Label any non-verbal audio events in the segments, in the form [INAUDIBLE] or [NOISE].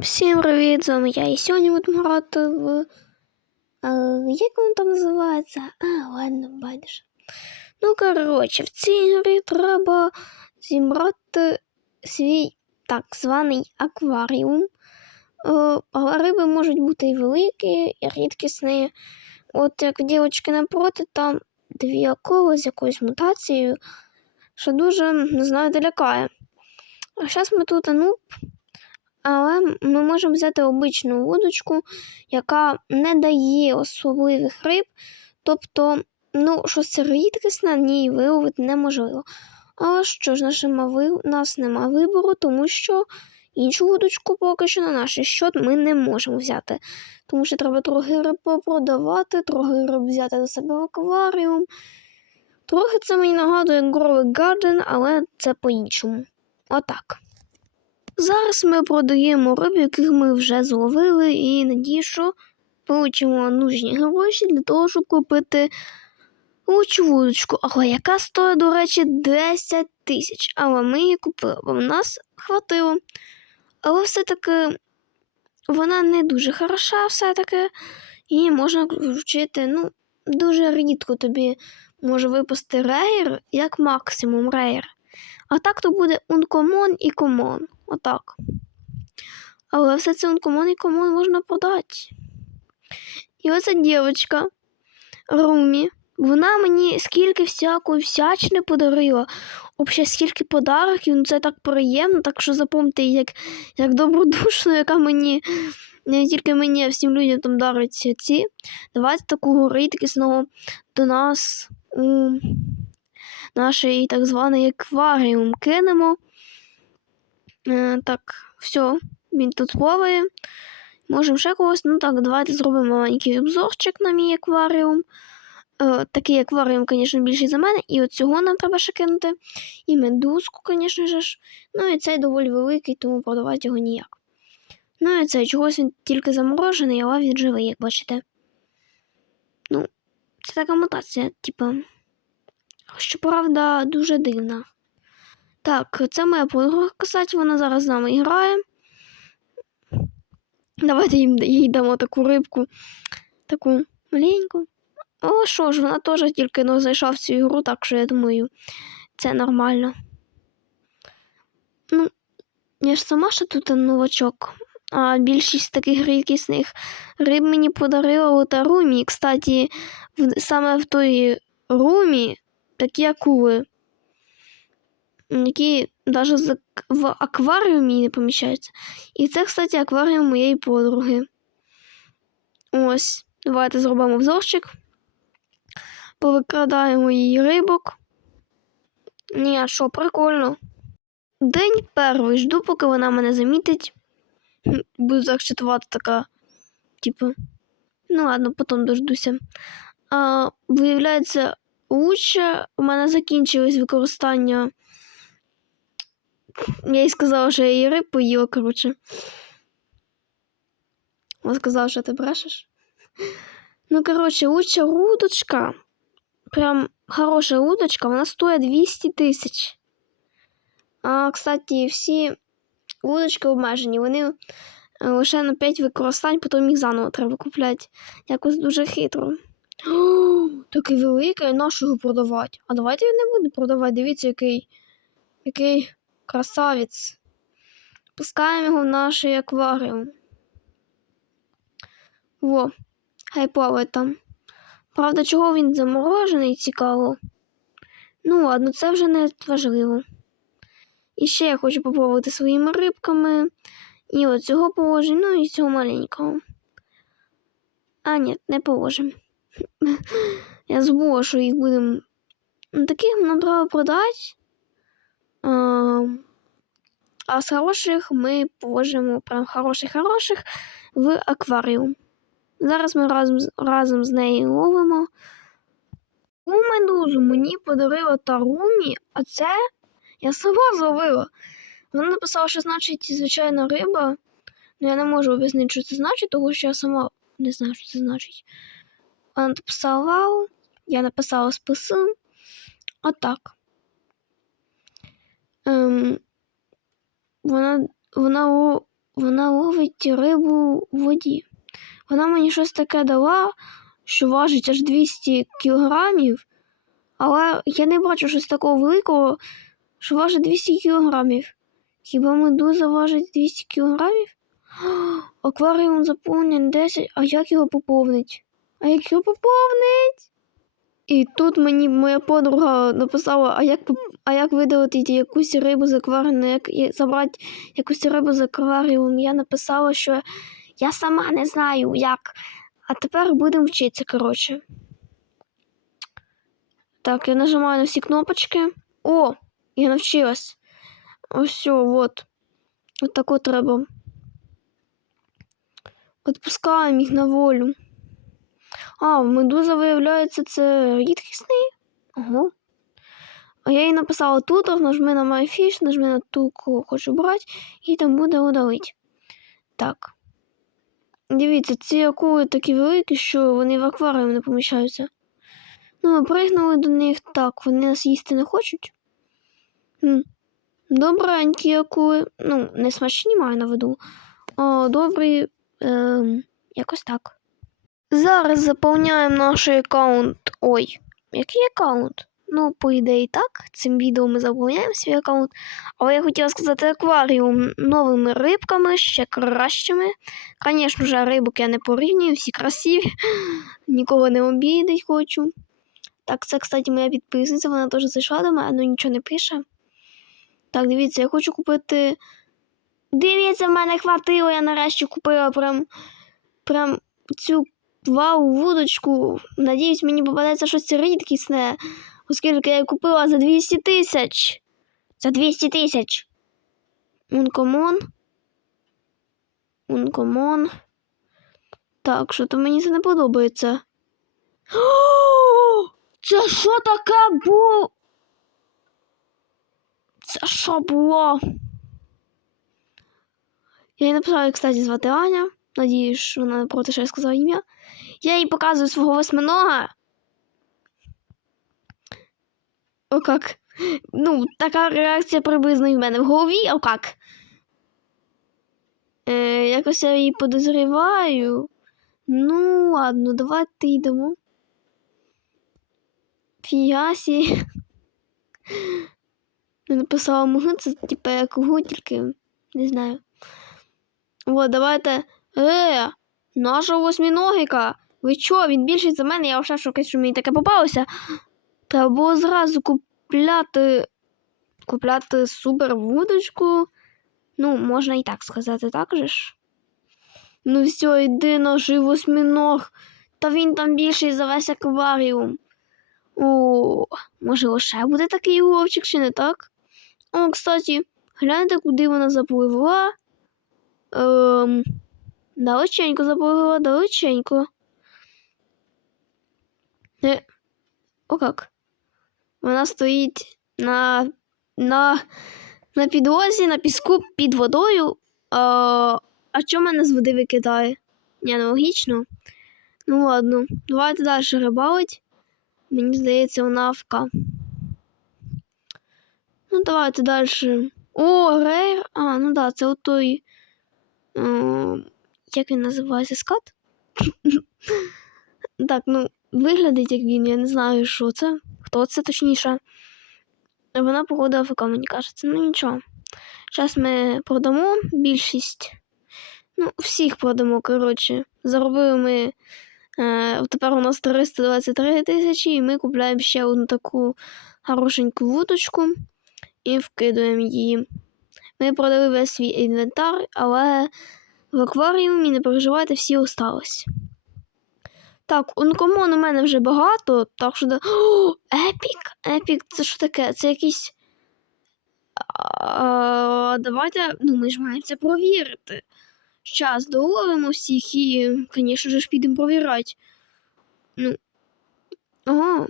Всім привіт, з вами я і сьогодні будемо грати в. А, як воно там називається? А, ладно, байдуже. Ну, коротше, в цій грі треба зібрати свій так званий акваріум. Е, але риби можуть бути і великі, і рідкісні. От як в дівчинки напроти, там дві акули з якоюсь мутацією, що дуже, не знаю, де лякає. А зараз ми тут ну, але ми можемо взяти обичну вудочку, яка не дає особливих риб. Тобто, ну, щось рідкісне, ні виловити неможливо. Але що ж, ви- нас нема вибору, тому що іншу вудочку поки що на наш счет ми не можемо взяти. Тому що треба трохи риб продавати, трохи риб взяти до себе в акваріум. Трохи це мені нагадує Grove Garden, але це по-іншому. Отак. Зараз ми продаємо риб, яких ми вже зловили, і надію, що получимо нужні гроші для того, щоб купити лучу вудочку. Але яка стоїть, до речі, 10 тисяч. Але ми її купили, бо в нас хватило. Але все-таки вона не дуже хороша, все-таки. Її можна включити, ну, дуже рідко тобі може випасти рейр, як максимум рейр. А так то буде ункомон і комон. Отак. Але все це ункомон і комон можна продати. І оця дівчинка Румі, вона мені скільки всякої всячини подарила. Взагалі, скільки подарунків, ну це так приємно, так що запам'ятайте, як, як добродушно, яка мені, не тільки мені, а всім людям там дарить ці. Давайте такого рідкісного до нас у наш так званий акваріум кинемо. Е, так, все, він тут плаває. Можемо ще когось. Ну так, давайте зробимо маленький обзорчик на мій акваріум. Е, такий акваріум, звісно, більший за мене. І от цього нам треба ще кинути. І медузку, звісно ж. Ну і цей доволі великий, тому продавати його ніяк. Ну і цей чогось він тільки заморожений, але він живий, як бачите. Ну, це така мутація, типа. Щоправда, дуже дивна. Так, це моя подруга, кстати, вона зараз з нами грає. Давайте їм, їй дамо таку рибку, таку маленьку. О, що ж, вона теж тільки ну, зайшла в цю ігру, так що я думаю, це нормально. Ну, я ж сама ще тут новачок. А більшість таких рідкісних риб мені подарила ота Румі. Кстати, в, саме в той Румі такі акули які навіть в акваріумі не поміщаються. І це, кстати, акваріум моєї подруги. Ось, давайте зробимо взорчик. Повикрадаємо її рибок. Ні, а що, прикольно. День перший жду, поки вона мене замітить. Буду так читувати така, типу. Ну ладно, потім дождуся. А, Виявляється, лучше у мене закінчилось використання я їй сказала, що я її риб поїла, коротше. Вона сказала, що ти брешеш. Ну, коротше, лучша удочка. Прям хороша удочка, вона стоїть 200 тисяч. А, кстати, всі удочки обмежені, вони е, лише на 5 використань, потім їх заново треба купляти. Якось дуже хитро. [GASPS] Такий великий, нашого продавати. А давайте його не буду продавати. Дивіться, який. який красавець. Пускаємо його в наш акваріум. Во, хай плаває там. Правда, чого він заморожений, цікаво. Ну, ладно, це вже не важливо. І ще я хочу попробувати своїми рибками. І от цього положимо, ну і цього маленького. А, ні, не положимо. [LAUGHS] Я забула, що їх будемо. Ну, таких нам треба продати. А з хороших ми положимо прям хороших-хороших в акваріум. Зараз ми разом разом з нею ловимо. У медузу мені подарила Тарумі, а це я сама зловила. Вона написала, що значить звичайна риба. Ну я не можу об'яснити, що це значить, тому що я сама не знаю, що це значить. Вона написала вау, я написала списи. Отак. Ем, вона вона вона ловить рибу в воді. Вона мені щось таке дала, що важить аж 200 кілограмів, але я не бачу щось такого великого, що важить 200 кілограмів. Хіба медуза важить 200 кілограмів? [GASPS] Акваріум заповнений 10, а як його поповнить? А як його поповнить? І тут мені моя подруга написала, а як, а як видалити якусь рибу з акваріуму, як, забрати якусь рибу з акваріуму. Я написала, що я сама не знаю як. А тепер будемо вчитися, коротше. Так, я нажимаю на всі кнопочки. О, я навчилась. Ось от. От так от треба. Отпускаємо їх на волю. А, медуза, виявляється, це рідкісний. Ого. А я їй написала тут, нажми на MyFish, нажми на ту, кого хочу брати, і там буде удалить. Так. Дивіться, ці акули такі великі, що вони в акваріум не поміщаються. Ну, ми пригнули до них так, вони нас їсти не хочуть. М. Добренькі акули. Ну, не смачні маю на виду. А добрі. Ем, якось так. Зараз заповняємо наш аккаунт. Ой, який аккаунт? Ну, по ідеї, так. Цим відео ми заповняємо свій аккаунт. Але я хотіла сказати акваріум новими рибками, ще кращими. Звісно ж, рибок я не порівнюю, всі красиві. [LAUGHS] Нікого не обідать хочу. Так, це, кстати, моя підписниця, вона теж зайшла до мене, але нічого не пише. Так, дивіться, я хочу купити. Дивіться, в мене хватило, я нарешті купила прям, прям цю вау вудочку. Надіюсь, мені попадеться щось рідкісне, оскільки я купила за 200 тисяч. За 200 тисяч. Ункомон. Ункомон. Так, що то мені це не подобається. О, Це що таке було? Це що було? Я їй написала, як, кстати, звати Аня. Надіюсь, вона не проти, що я сказала ім'я. Я їй показую свого восьминога. О, как? Ну, така реакція приблизно і в мене в голові, о как? Е, якось я її подозріваю. Ну, ладно, давайте йдемо. Фігасі. Я написала муги, це типа як гу, тільки не знаю. Вот, давайте. Е, наша восьминогіка. Ви чо, він більший за мене, я вже шукаю, що мені таке попалося. Треба було зразу купляти. Купляти супер вудочку. Ну, можна і так сказати, так же ж? Ну все, йди наш восьминог. Та він там більший за весь акваріум. О, може, лише буде такий уловчик, чи не так? О, кстати, гляньте, куди вона запливла. Ем, далеченько запливла, далеченько. Е, о как? Вона стоїть на, на, на підлозі, на піску під водою. А, а чому мене з води викидає? Ні, ну. Ну ладно, давайте далі рибалить. Мені здається, вона авка. Ну, давайте далі. О, рейр. А, ну да, це от той. Е, як він називається? Скат? [LAUGHS] так, ну, виглядить як він, я не знаю, що це. Хто це точніше. Вона погодила АФК, мені кажеться. Ну нічого. Зараз ми продамо більшість. Ну, всіх продамо, коротше. Заробили ми. Е, тепер у нас 323 тисячі, і ми купляємо ще одну таку хорошеньку вудочку і вкидуємо її. Ми продали весь свій інвентар, але в акваріумі, не переживайте, всі осталось. Так, ункомон у мене вже багато, так що. О, [GASPS] епік! Епік, це що таке? Це якийсь. А, давайте, ну ми ж маємо це провірити. Щас доловимо всіх і, звісно ж, підемо провірати. Ну. Ага.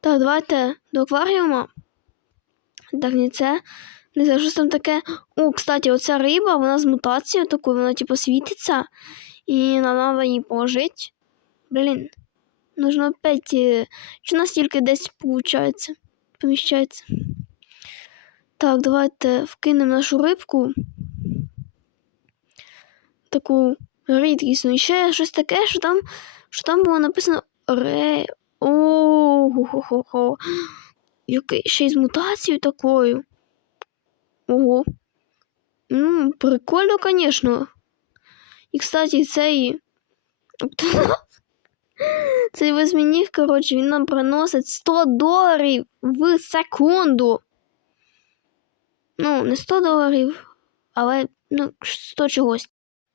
Так, давайте до акваріума. Так, не це. Не знаю, що там таке. О, кстати, оця риба, вона з мутацією такою, вона типу світиться. І нам треба її положити. Блін. Нужно опять. е, Що у нас тільки десь получається. Поміщається. Так, давайте вкинемо нашу рибку. таку рідкісну. І ще щось таке, що там, що там було написано ре. Ого-го-го. Який ще й з мутацією такою. Ого. Ну, прикольно, звісно. І, кстати, цей. [LAUGHS] Цей восьминіг, коротше, він нам приносить 100 доларів в секунду. Ну, не 100 доларів, але ну, 100 чогось.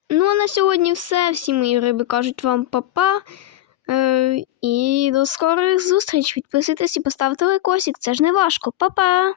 Ну, а на сьогодні все. Всі мої риби кажуть вам па-па. Е, і до скорих зустріч. Підписуйтесь і поставте лайкосик. Це ж не важко. Па-па!